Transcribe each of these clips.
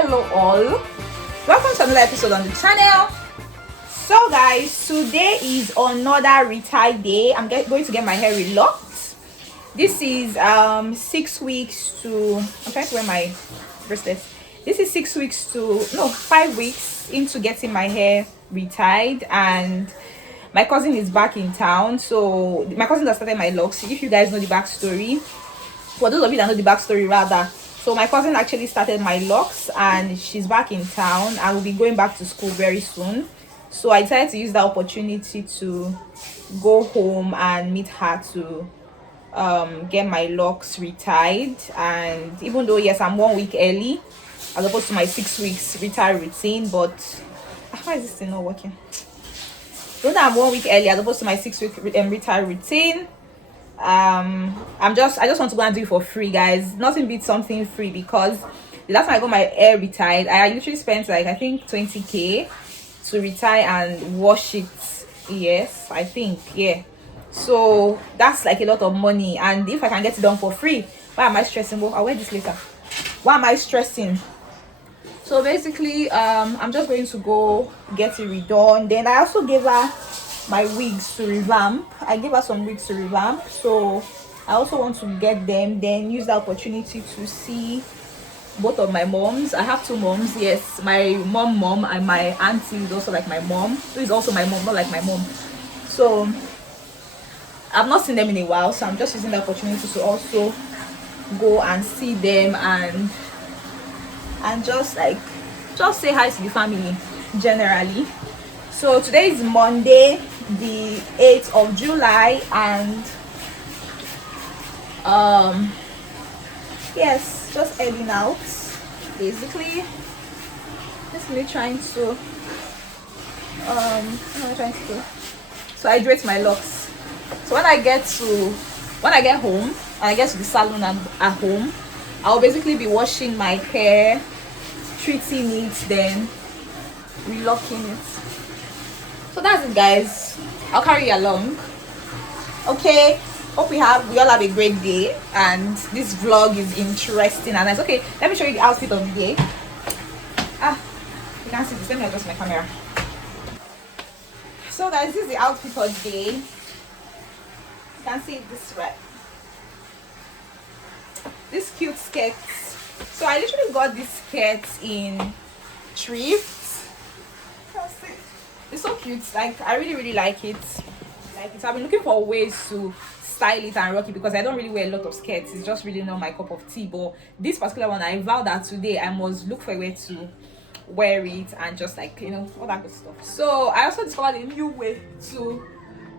Hello all, welcome to another episode on the channel. So guys, today is another Retie day. I'm going to get my hair relocked. This is 6 weeks to, I'm trying to wear my bracelets. This is 6 weeks to, no, 5 weeks into getting my hair retied, and my cousin is back in town. So my cousin that started my locks, if you guys know the backstory, for those of you that know the backstory rather, so my cousin actually started my locks and she's back in town and will be going back to school very soon. So I decided to use that opportunity to go home and meet her to get my locks retied. And even though yes, I'm 1 week early as opposed to my 6 weeks retire routine, but why is this thing not working? Though I'm 1 week early as opposed to my 6 week retire routine, I just want to go and do it for free, guys. Nothing beats something free, because the last time I got my hair retied, I literally spent like I think 20k to retire and wash it. Yes, I think, yeah. So that's like a lot of money, and if I can get it done for free, why am I stressing? Well, I'll wear this later. Why am I stressing? So basically I'm just going to go get it redone. Then I also gave her my wigs to revamp. I gave her some wigs to revamp, so I also want to get them, then use the opportunity to see both of my moms. I have two moms. Yes, my mom and my auntie is also like my mom, who is also my mom, not like my mom. So I've not seen them in a while, so I'm just using the opportunity to also go and see them and just say hi to the family generally. So today is Monday, the 8th of July, and yes, just heading out basically. Just me trying to what am I trying to do? So I hydrate my locks. So when I get home and I get to the salon and at home, I'll basically be washing my hair, treating it, then relocking it. So that's it, guys. I'll carry you along. Okay, hope we all have a great day, and this vlog is interesting and nice. Okay, let me show you the outfit of the day. You can see this. Let me adjust my camera. So guys, this is the outfit of the day. You can see this, right? This cute skirt. So I literally got this skirt in thrift. It's so cute. Like, I really like it. I've been looking for ways to style it and rock it, because I don't really wear a lot of skirts. It's just really not my cup of tea. But this particular one, I vowed that today I must look for a way to wear it and just like, you know, all that good stuff. So I also discovered a new way to,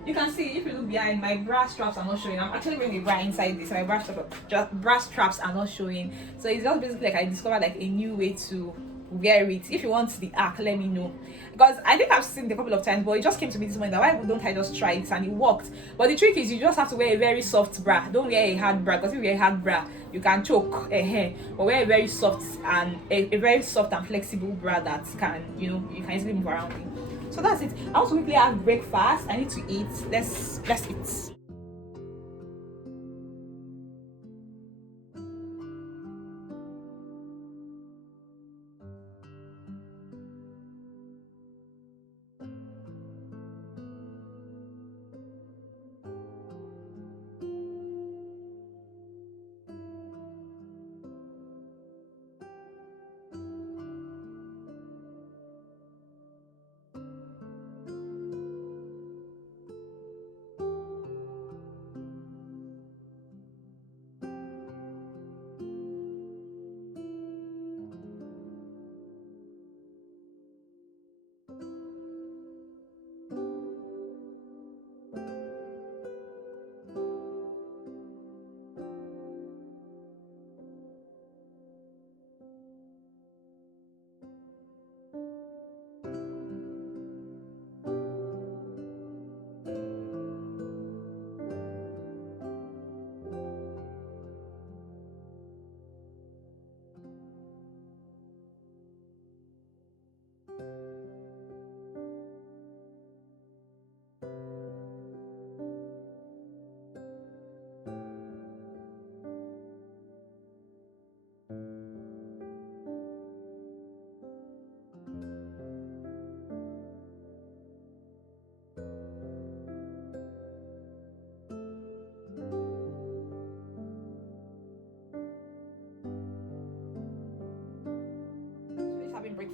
you can see if you look behind, my bra straps are not showing. I'm actually wearing a bra inside this. My bra straps are not showing. So it's just basically like I discovered like a new way to wear it. If you want the arc, let me know, because I think I've seen it a couple of times, but it just came to me this morning that why don't I just try it, and it worked. But the trick is you just have to wear a very soft bra. Don't wear a hard bra, because if you wear a hard bra you can choke a hair. But wear a very soft and a very soft and flexible bra that can, you know, you can easily move around in. So that's it. I want to quickly have breakfast. I need to eat. Let's eat.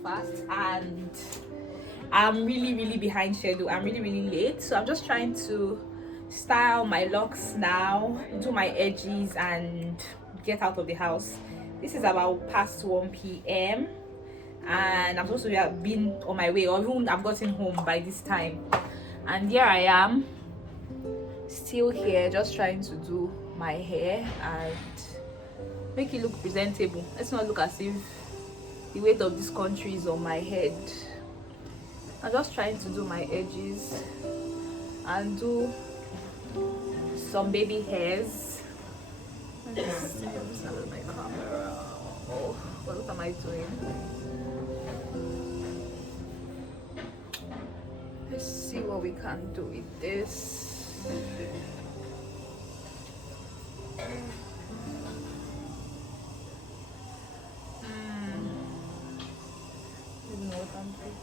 breakfast and I'm really behind schedule. I'm really late, so I'm just trying to style my locks now, do my edges and get out of the house. This is about past 1 p.m. and I'm supposed to have been on my way, or even I've gotten home by this time, and here I am still here just trying to do my hair and make it look presentable. Let's not look as if the weight of this country is on my head. I'm just trying to do my edges and do some baby hairs. Let me see, I'm just having my camera. Oh, what am I doing? Let's see what we can do with this. Didn't know what I'm doing.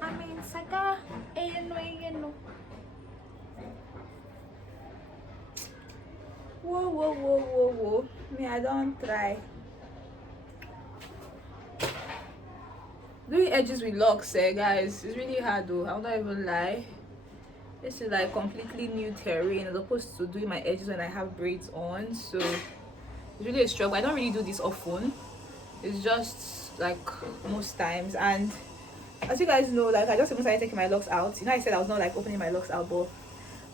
I mean, Saga, whoa. Me, I don't try. Doing edges with locks, guys, it's really hard though. I'll not even lie. This is like completely new terrain as opposed to doing my edges when I have braids on, so it's really a struggle. I don't really do this often. It's just like most times, and as you guys know, like I just even started taking my locks out. You know, I said I was not like opening my locks out, but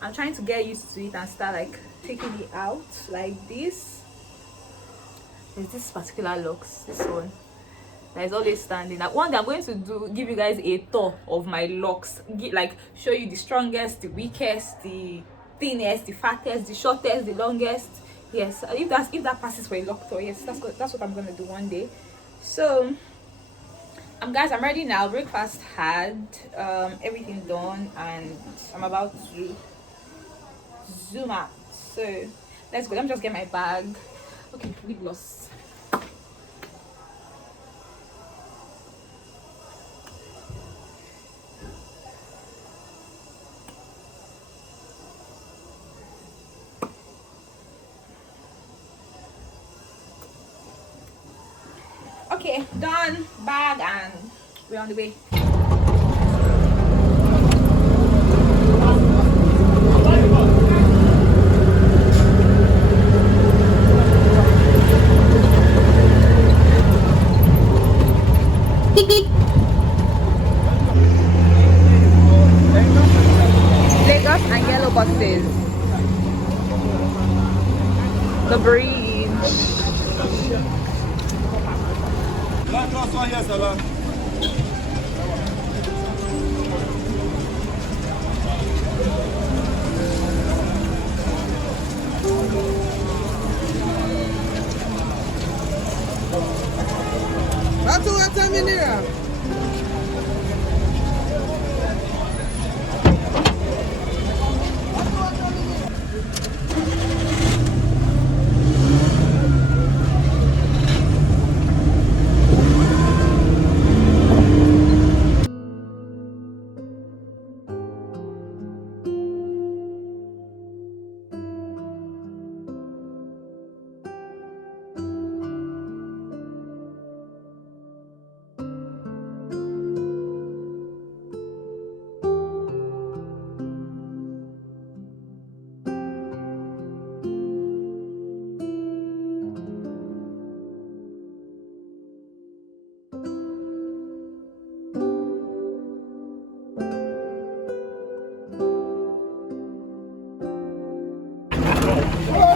I'm trying to get used to it and start like taking it out like this. There's this particular locks, this one that is always standing. Like one day I'm going to give you guys a tour of my locks, like show you the strongest, the weakest, the thinnest, the fattest, the shortest, the longest. Yes, if that passes for a lock tour, yes, that's what I'm gonna do one day. So guys, I'm ready now. Breakfast had, everything done, and I'm about to zoom out. So let's go. Let me just get my bag. Okay, lip gloss. Okay, done. Bag, and we're on the way. Lagos and yellow buses. The bridge.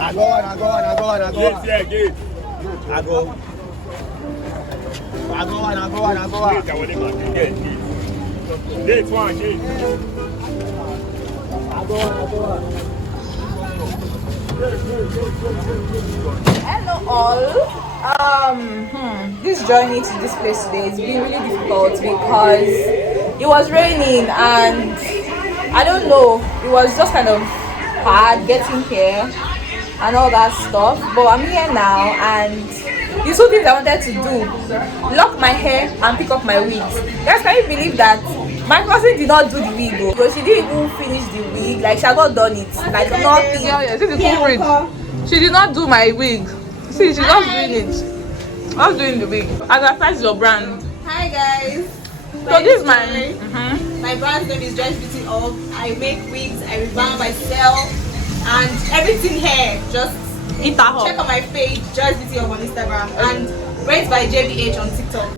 I go. Yeah, good. I go. This one, Hello all. This journey to this place today has been really difficult because it was raining and I don't know, it was just kind of hard getting here and all that stuff, but I'm here now, and the two things I wanted to do: lock my hair and pick up my wigs. Guys, can you believe that My cousin did not do the wig, but she didn't even finish the wig. Like she had not done it. Like nothing. Yeah, see the culprit. She did not do my wig. See, she's just doing it. I was doing the wig. Advertise your brand. Hi guys. So this is my. My brand's name is Joyce Beauty Up. I make wigs, I reband myself, and everything hair. Just Eat her check on my page, Joyce Beauty Up on Instagram, and Raised by JBH on TikTok.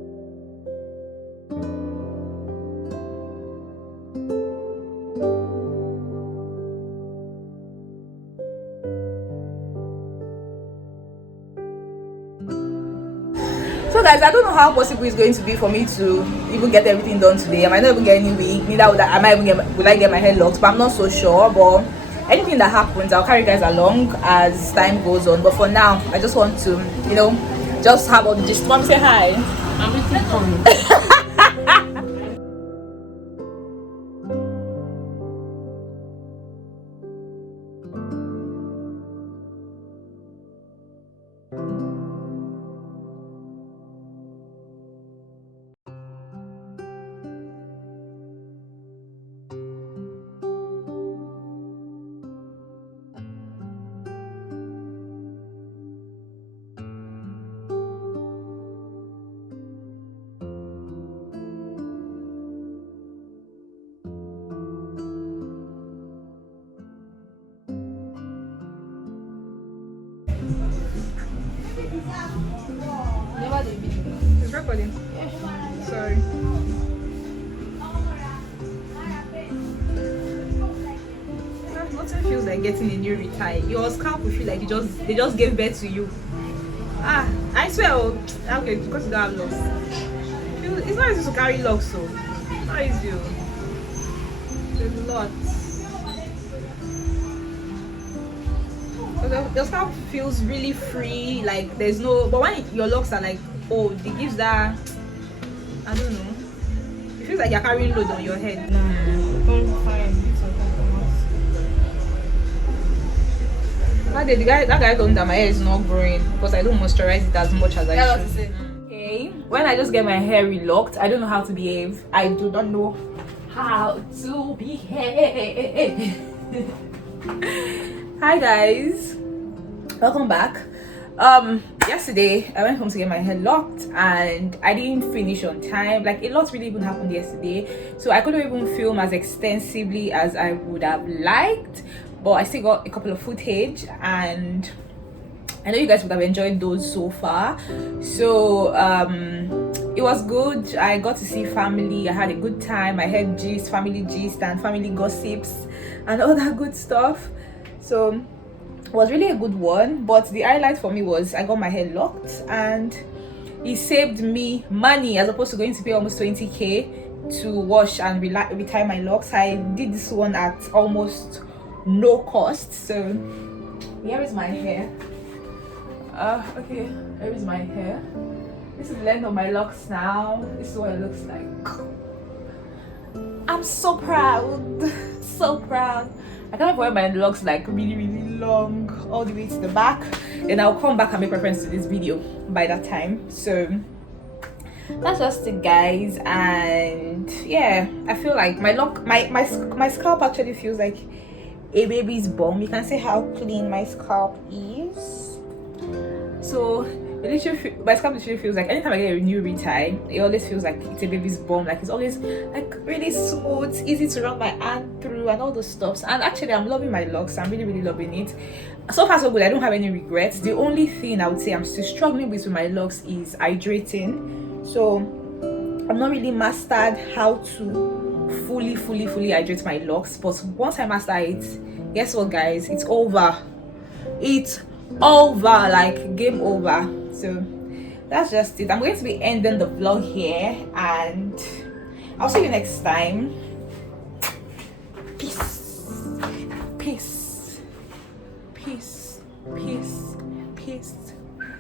So guys, I don't know how possible it's going to be for me to even get everything done today. I might not even get any wig, neither would I might even will I get my hair locked, but I'm not so sure. But anything that happens, I'll carry you guys along as time goes on. But for now, I just want to, you know, just have all the gist. Mom, say hi. I'm waiting for you. It's recording. Sorry. Nothing feels like getting a new Retie. Your scalp will feel like they just gave birth to you. I swear. Okay, because you don't have locks. It's not easy to carry locks, so it's not easy. There's a lot. Your scalp feels really free, like there's no, but when your locks are like old, it gives that, I don't know, it feels like you're carrying load on your head. That guy told me that my hair is not growing because I don't moisturize it as much as I should. Okay, when I just get my hair relocked, I don't know how to behave. I do not know how to behave. Hi guys, welcome back. Yesterday I went home to get my hair locked and I didn't finish on time. Like a lot really even happened yesterday, so I couldn't even film as extensively as I would have liked, but I still got a couple of footage and I know you guys would have enjoyed those so far. So it was good. I got to see family. I had a good time. I heard gist, family gist and family gossips and all that good stuff. So it was really a good one, but the highlight for me was I got my hair locked and it saved me money as opposed to going to pay almost 20k to wash and retie my locks. I did this one at almost no cost. So here is my hair. Okay, here is my hair. This is the length of my locks now. This is what it looks like. I'm so proud. So proud. I can't wear my locks like really long all the way to the back. Then I'll come back and make reference to this video by that time. So that's just it guys, and yeah, I feel like my scalp actually feels like a baby's bum. You can see how clean my scalp is. So my scalp literally feels like anytime I get a new retie, it always feels like it's a baby's bum. Like it's always like really smooth, easy to run my hand through and all those stuffs. And actually I'm loving my locks. I'm really loving it. So far so good. I don't have any regrets. The only thing I would say I'm still struggling with my locks is hydrating. So I'm not really mastered how to fully hydrate my locks, but once I master it, guess what guys, it's over. It's over, like game over. So that's just it. I'm going to be ending the vlog here and I'll see you next time. Peace.